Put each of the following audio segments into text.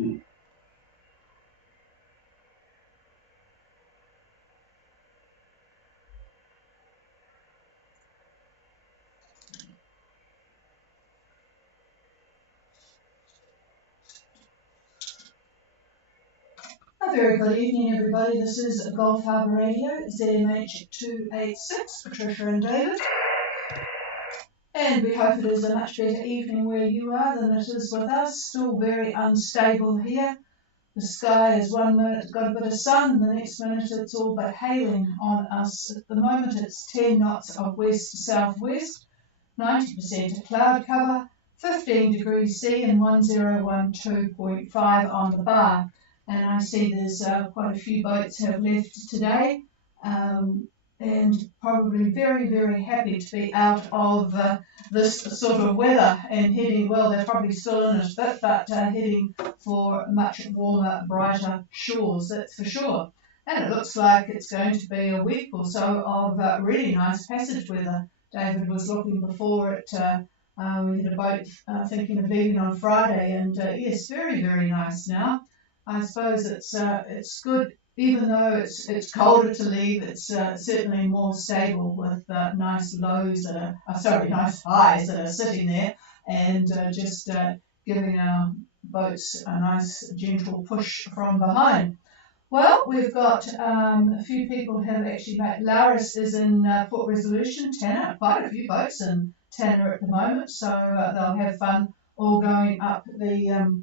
A very good evening, everybody. This is Gulf Harbour Radio, ZMH 286, Patricia and David. And we hope it is a much better evening where you are than it is with us. Still very unstable here. The sky is 1 minute got a bit of sun, and the next minute it's all but hailing on us. At the moment it's 10 knots of west to southwest, 90% of cloud cover, 15 degrees C and 1012.5 on the bar. And I see there's quite a few boats have left today, and probably very, very happy to be out of this sort of weather and heading, well, they're probably still in it a bit, but heading for much warmer, brighter shores, that's for sure. And it looks like it's going to be a week or so of really nice passage weather. David was looking before it. We had a boat thinking of leaving on Friday, and yes, very, very nice now. I suppose it's good, even though it's colder to leave. It's certainly more stable with nice lows that are, nice highs that are sitting there, and just giving our boats a nice gentle push from behind. Well, we've got a few people have actually made. Laris is in Port Resolution, Tanner, quite a few boats in Tanner at the moment, so they'll have fun all going up the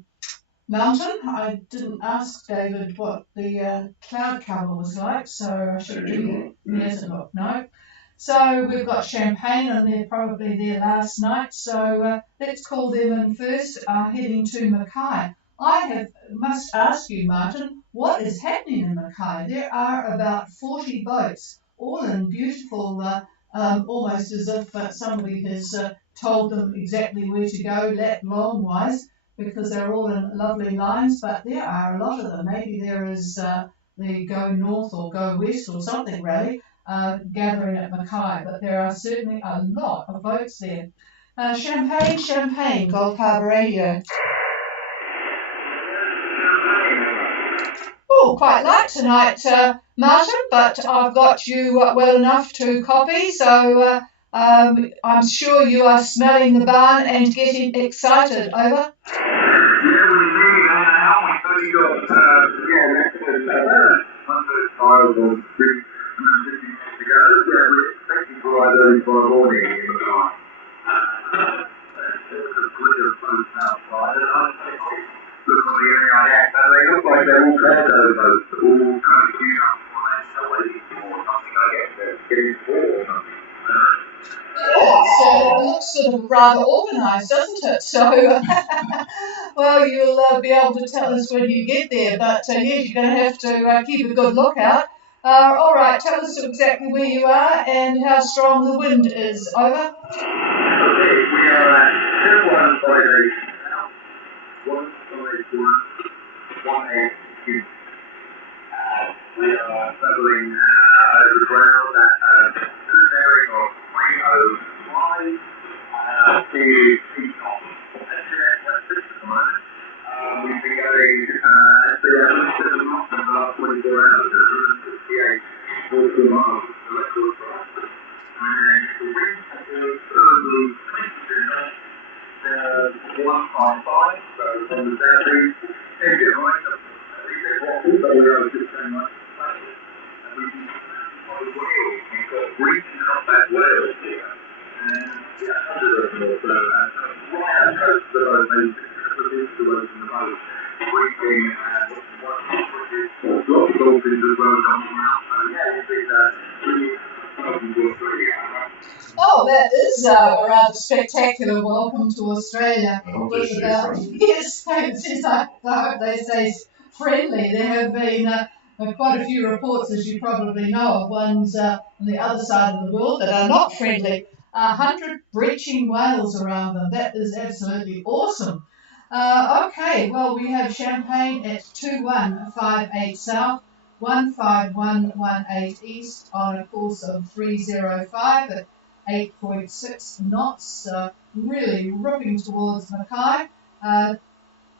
mountain. I didn't ask David what the cloud cover was like, so I should do. He hasn't looked, no. So we've got Champagne, and they're probably there last night, so let's call them in first, heading to Mackay. Must ask you, Martin, what is happening in Mackay? There are about 40 boats, all in beautiful, almost as if somebody has told them exactly where to go, lap long-wise, because they're all in lovely lines, but there are a lot of them. Maybe there is the go north or go west or something rally gathering at Mackay, but there are certainly a lot of boats there. Champagne, Gulf Harbour Radio. Oh, quite light tonight, Martin, but I've got you well enough to copy, so I'm sure you are smelling the barn and getting excited. Over. They look like they're all cargo boats, all kind of queued up for waiting for something, I guess, getting full or something. Yeah, it looks sort of rather organised, doesn't it? So, well, you'll be able to tell us when you get there, but yes, you're going to have to keep a good lookout. All right, tell us exactly where you are and how strong the wind is. Over. Okay, we are at 158 now. 151.18. We are travelling over ground at a bearing of 305. To keep on. We've been going actually at least 7 knots in the last 24 hours, 168 nautical miles is the record for us. And the wind has been currently 22 knots, 155, so on the southeast, heavy right up. Also, we are just saying like and we can on the whales, we've got reaching up that whale here. And yeah, 100 of them or so, right out close to the boat, maybe 6 meters away from the boat, reaching and lots of dolphins as well jumping out. So yeah, you see that really welcome to Australia. Oh, that is a rather spectacular welcome to Australia. With about, yes, I hope they say friendly. There have been quite a few reports, as you probably know, of ones on the other side of the world that are not friendly. 100 breaching whales around them. That is absolutely awesome. Okay, well, we have Champagne at 2158 south, 15118 east on a course of 305 at 8.6 knots, really ripping towards Mackay.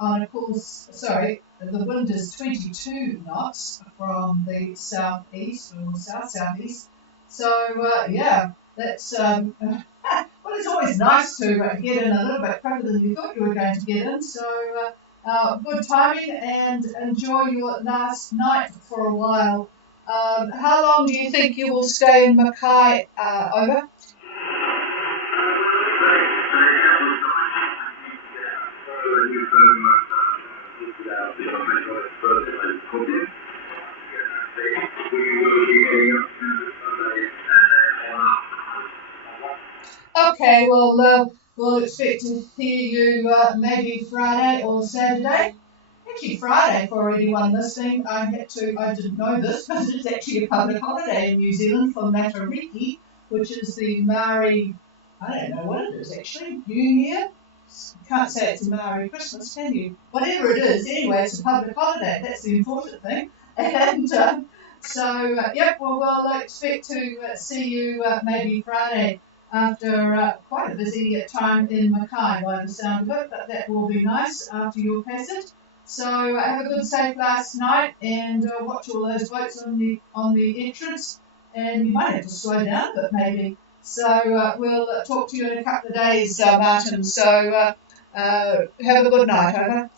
on a course, sorry, the wind is 22 knots from the southeast or south-southeast. So, yeah, that's, well, it's always nice to get in a little bit quicker than you thought you were going to get in. So, good timing and enjoy your last night for a while. How long do you think you will stay in Mackay, over? Okay, well, we'll expect to hear you maybe Friday or Saturday. Actually, Friday for anyone listening. I didn't know this, but it's actually a public holiday in New Zealand for Matariki, which is the Maori, I don't know what it is actually, New Year? Can't say it's a Maori Christmas, can you? Whatever it is, anyway, it's a public holiday. That's the important thing. And yep, well, we'll expect to see you maybe Friday after quite a busy time in Mackay by the sound of it, but that will be nice after your passage. So have a good safe last night and watch all those boats on the entrance, and you might have to slow down a bit maybe. So we'll talk to you in a couple of days, Martin. So have a good night, over.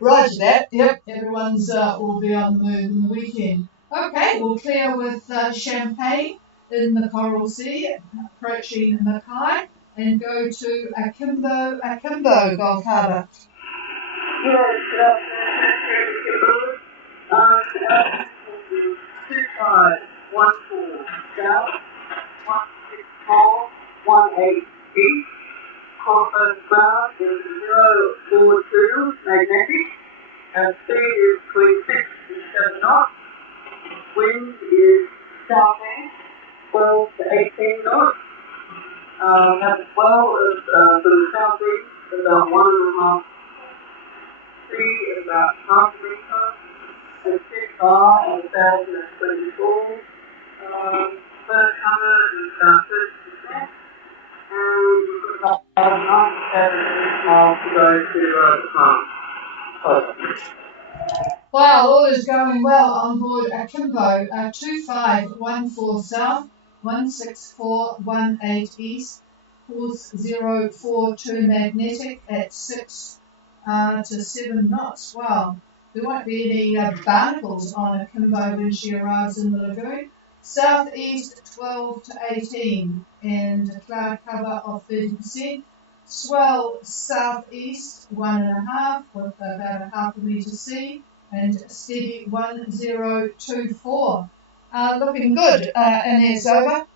Roger that. Yep, everyone's will be on the move in the weekend. Okay, we'll clear with Champagne in the Coral Sea, approaching Mackay, and go to Akimbo Gulf Harbour. Yes, good afternoon. 2514 south, 16418 east. Crossroads ground is 042 magnetic, and speed is between 6 and 7 knots. Wind is southeast, 12 to 18 knots. As well as to the southeast, about 1.5 speed is about half a metre, and 6R and 1024. First cover is about 30%, and we've got about 97 miles to go to the plant. Wow, all is going well on board Akimbo, 2514 south, 16418 east, course 042 magnetic at 6 to 7 knots. Wow, there won't be any barnacles on Akimbo when she arrives in the lagoon. Southeast 12 to 18 and a cloud cover of 30%. Swell southeast 1.5 with about a half a metre sea, and steady 1024. Looking good. Inez, over.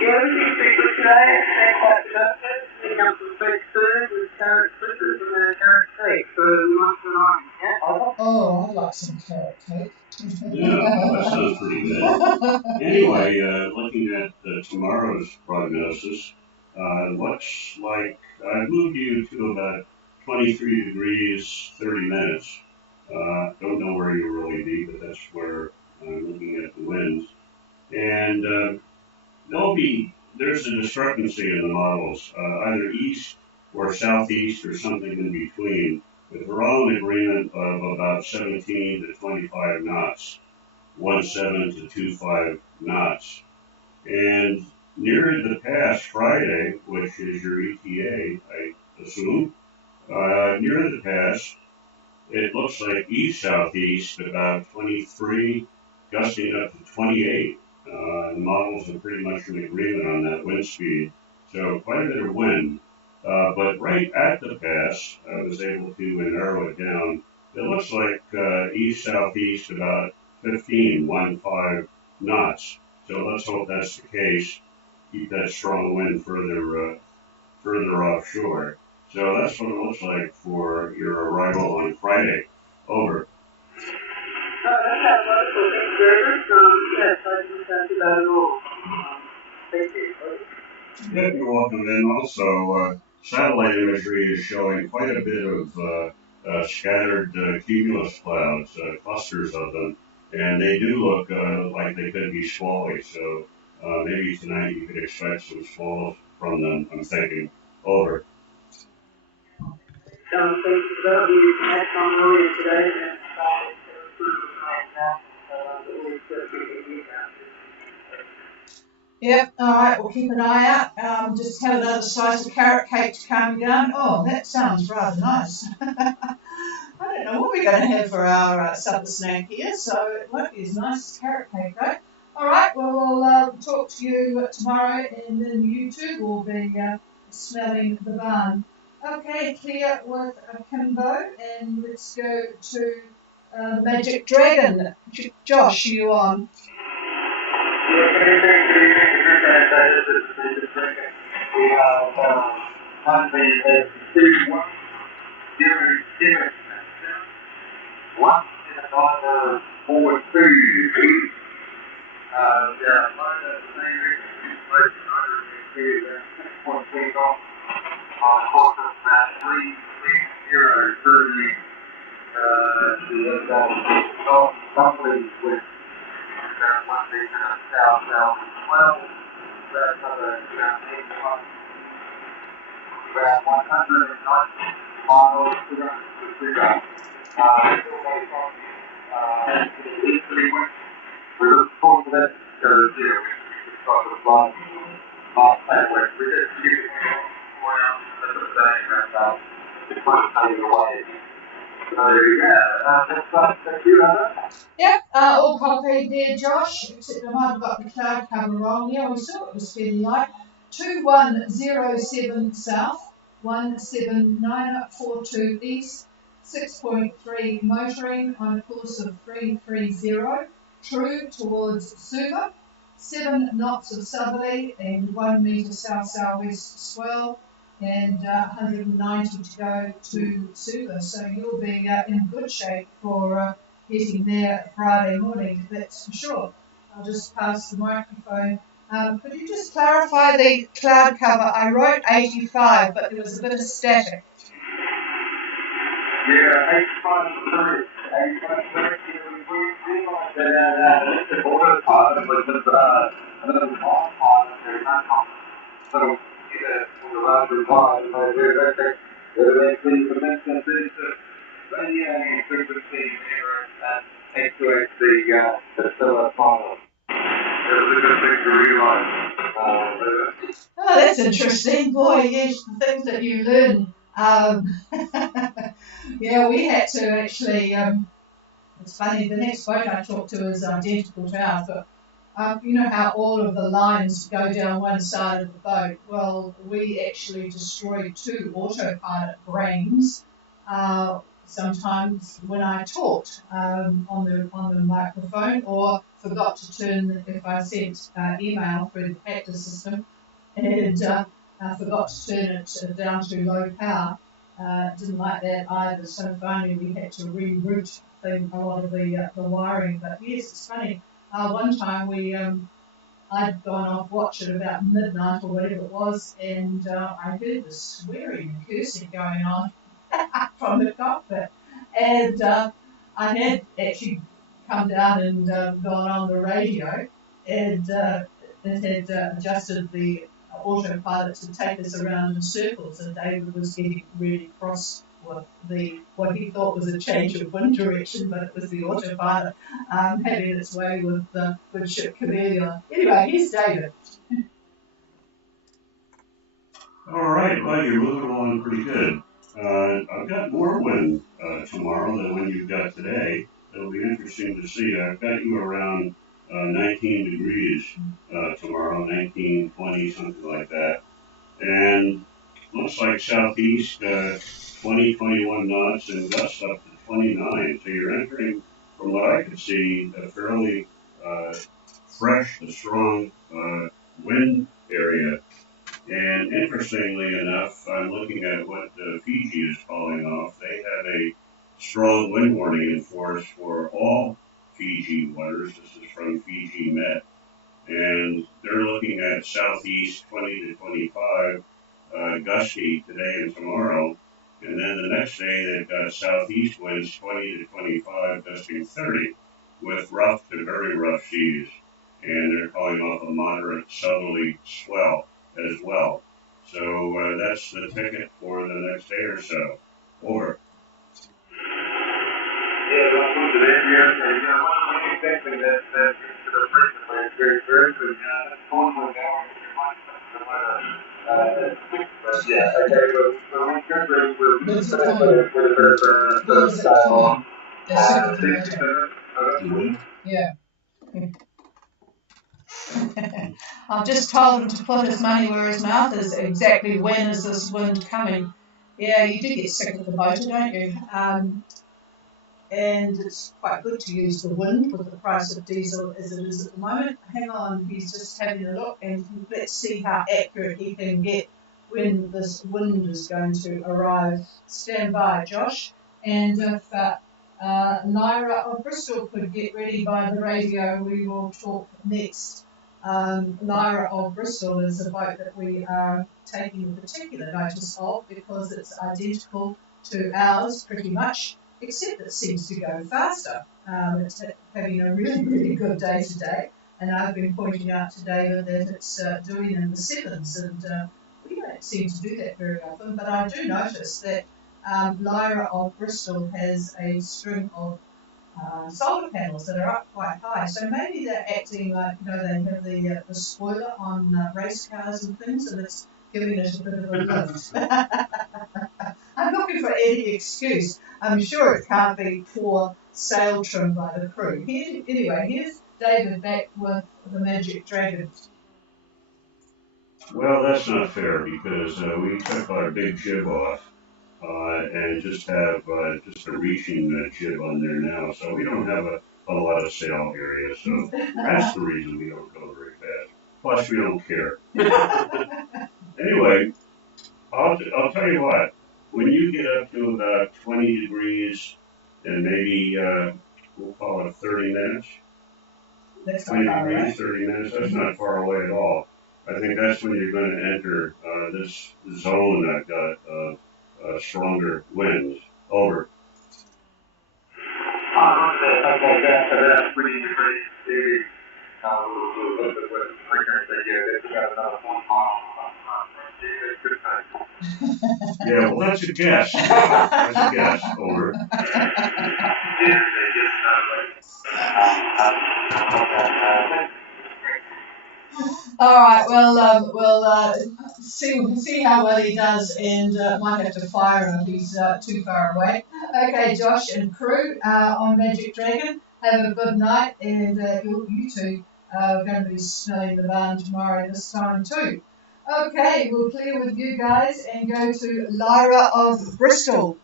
Yeah, everything's been good today. It's been quite productive. Picking up some fresh food with carrot slippers and carrot cake for lunch tonight. Yeah, over. Oh, I'd like some carrot cake. Yeah, that sounds pretty good. Anyway, looking at tomorrow's prognosis, looks like I moved you to about 23 degrees, 30 minutes. Don't know where you'll really be, but that's where I'm looking at the winds. And there's a discrepancy in the models, either east or southeast or something in between. But we're all in agreement of about 17 to 25 knots, 17 to 25 knots. And near the pass Friday, which is your ETA, I assume, near the pass, it looks like east-southeast about 23, gusting up to 28. The models are pretty much in agreement on that wind speed, so quite a bit of wind. But right at the pass, I was able to narrow it down. It looks like east-southeast about 15 knots. So let's hope that's the case. Keep that strong wind further offshore. So that's what it looks like for your arrival on Friday. Over. That's wonderful. Thank you very much. Yes, I think that's about it all. Thank you. Yeah, you're welcome. And also, satellite imagery is showing quite a bit of scattered cumulus clouds, clusters of them, and they do look like they could be squally. So maybe tonight you could expect some squalls from them. I'm thinking. Over. Some things about we had some earlier today and started to improve right now. We should be Yep, all right, we'll keep an eye out. Just have another slice of carrot cake coming down. Oh, that sounds rather nice. I don't know what we're going to have for our supper snack here, so it won't be as nice as carrot cake, though. All right, well, we'll talk to you tomorrow, and then you too will be smelling the barn. Okay, clear with Kimbo, and let's go to Magic Dragon. Josh, you on? One is on forward two. Yeah, one of the things is 6.8 off on course of that 360 currently. Companies with one thing south 12. That's around 190 miles to run. We look forward to that because, it's sort of last time where we did shoot around the same and it's not coming away. So, thank you, Heather. Yep, all copied there, Josh, except I might have got the cloud cover wrong. Yeah, we saw it was fairly light. 2107 south, 17942 east, 6.3 motoring on a course of 330, true towards Suva, 7 knots of southerly and 1 metre south-southwest swell, and 190 to go to Suva. So you'll be in good shape for getting there Friday morning, that's for sure. I'll just pass the microphone. Could you just clarify the cloud cover? I wrote 85, but there was a bit of static. Yeah, 85 we realized that the border pilot was just another long pilot there, not so on the larger pilot, eventually the mention is radio frequency and activates the solar panel. It was a good thing to realize. Oh, that's interesting. Boy, yes, the things that you learn. Yeah, we had to actually, it's funny, the next boat I talked to is identical to ours, but you know how all of the lines go down one side of the boat? Well, we actually destroyed 2 autopilot brains sometimes when I talked on the microphone, or forgot to turn, if I sent email through the practice system, and I forgot to turn it down to low power. Didn't like that either, so finally we had to reroute a lot of the wiring. But yes, it's funny. One time I'd gone off watch at about midnight or whatever it was, and I heard the swearing and cursing going on from the cockpit, and I had actually come down and gone on the radio, and it had adjusted the autopilot to take us around in circles, and David was getting really cross with what he thought was a change of wind direction, but it was the autopilot having its way with ship Chameleon. Anyway, here's David. All right, well, you're moving along pretty good. I've got more wind tomorrow than when you've got today. It'll be interesting to see. I've got you around 19 degrees tomorrow, 19, 20, something like that. And looks like southeast 20, 21 knots and gusts up to 29. So you're entering, from what I can see, a fairly fresh and strong wind area. And interestingly enough, I'm looking at what Fiji is calling off. They have a strong wind warning in force for all Fiji waters. This is from Fiji Met. And they're looking at southeast 20 to 25 gusty today and tomorrow. And then the next day they've got southeast winds 20 to 25 gusting 30. with rough to very rough seas, and they're calling off a moderate southerly swell as well. So that's the ticket for the next day or so. Over. Yeah, well, for the area, and one exactly that the person was very good. That's going with our but yeah, okay, well, we could really When's it for coming? the first When is it dialogue. coming? They're sick of the 60 motor. minutes. Yeah. I've just told him to put his money where his mouth is. Exactly when is this wind coming? Yeah, you do get sick of the motor, don't you? And it's quite good to use the wind with the price of diesel as it is at the moment. Hang on, he's just having a look, and let's see how accurate he can get when this wind is going to arrive. Stand by, Josh. And if Lyra of Bristol could get ready by the radio, we will talk next. Lyra of Bristol is a boat that we are taking particular notice of because it's identical to ours pretty much, except it seems to go faster. It's having a really, really good day today, and I've been pointing out to David that it's doing in the sevens, and we don't seem to do that very often, but I do notice that Lyra of Bristol has a string of solar panels that are up quite high, so maybe they're acting like, they have the spoiler on race cars and things, and it's giving it a bit of a lift. I'm looking for any excuse. I'm sure it can't be poor sail trim by the crew. Anyway, here's David back with the Magic Dragon. Well, that's not fair because we took our big jib off and just have just a reaching jib on there now. So we don't have a lot of sail area. So that's the reason we don't go very fast. Plus, we don't care. Anyway, I'll tell you what. When you get up to about 20 degrees and maybe we'll call it 30 minutes. That's 20 not far away. degrees, 30 minutes. That's not far away at all. I think that's when you're going to enter this zone I've got of stronger winds. Over. Okay, that's pretty serious. I can't say, yeah, that's got another 1 mile. That's good time. Yeah, well, that's a guess. That's a guess. Over. All right, well, we'll see how well he does, and might have to fire him if he's too far away. Okay, Josh and crew on Magic Dragon, have a good night, and you two are going to be smelling the barn tomorrow this time too. Okay, we'll clear with you guys and go to Lyra of Bristol.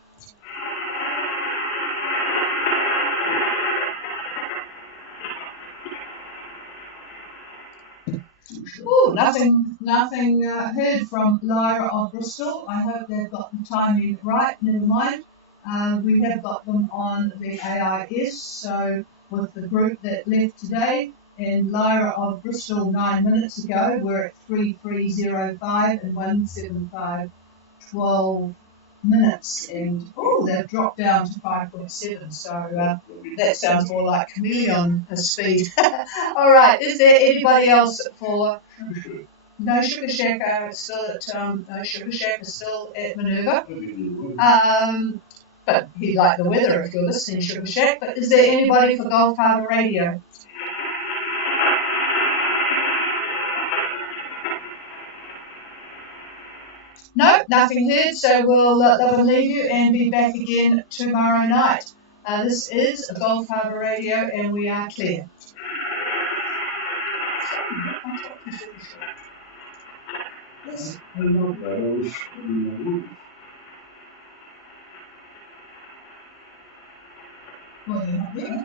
Oh, nothing heard from Lyra of Bristol. I hope they've got the timing right. Never mind. We have got them on the AIS, so with the group that left today, and Lyra of Bristol 9 minutes ago, we're at 3305 and 175 12 minutes, and they've dropped down to 5.7, so that sounds more like chameleon speed. All right, is there anybody else for no Sugar Shack? Still at no Sugar Shack is still at manoeuvre. But he'd like the weather if you're listening, Sugar Shack. But is there anybody for Gulf Harbour Radio? No, nothing heard, so we'll leave you and be back again tomorrow night. This is Gulf Harbour Radio, and we are clear. Yes. Well, you're not there.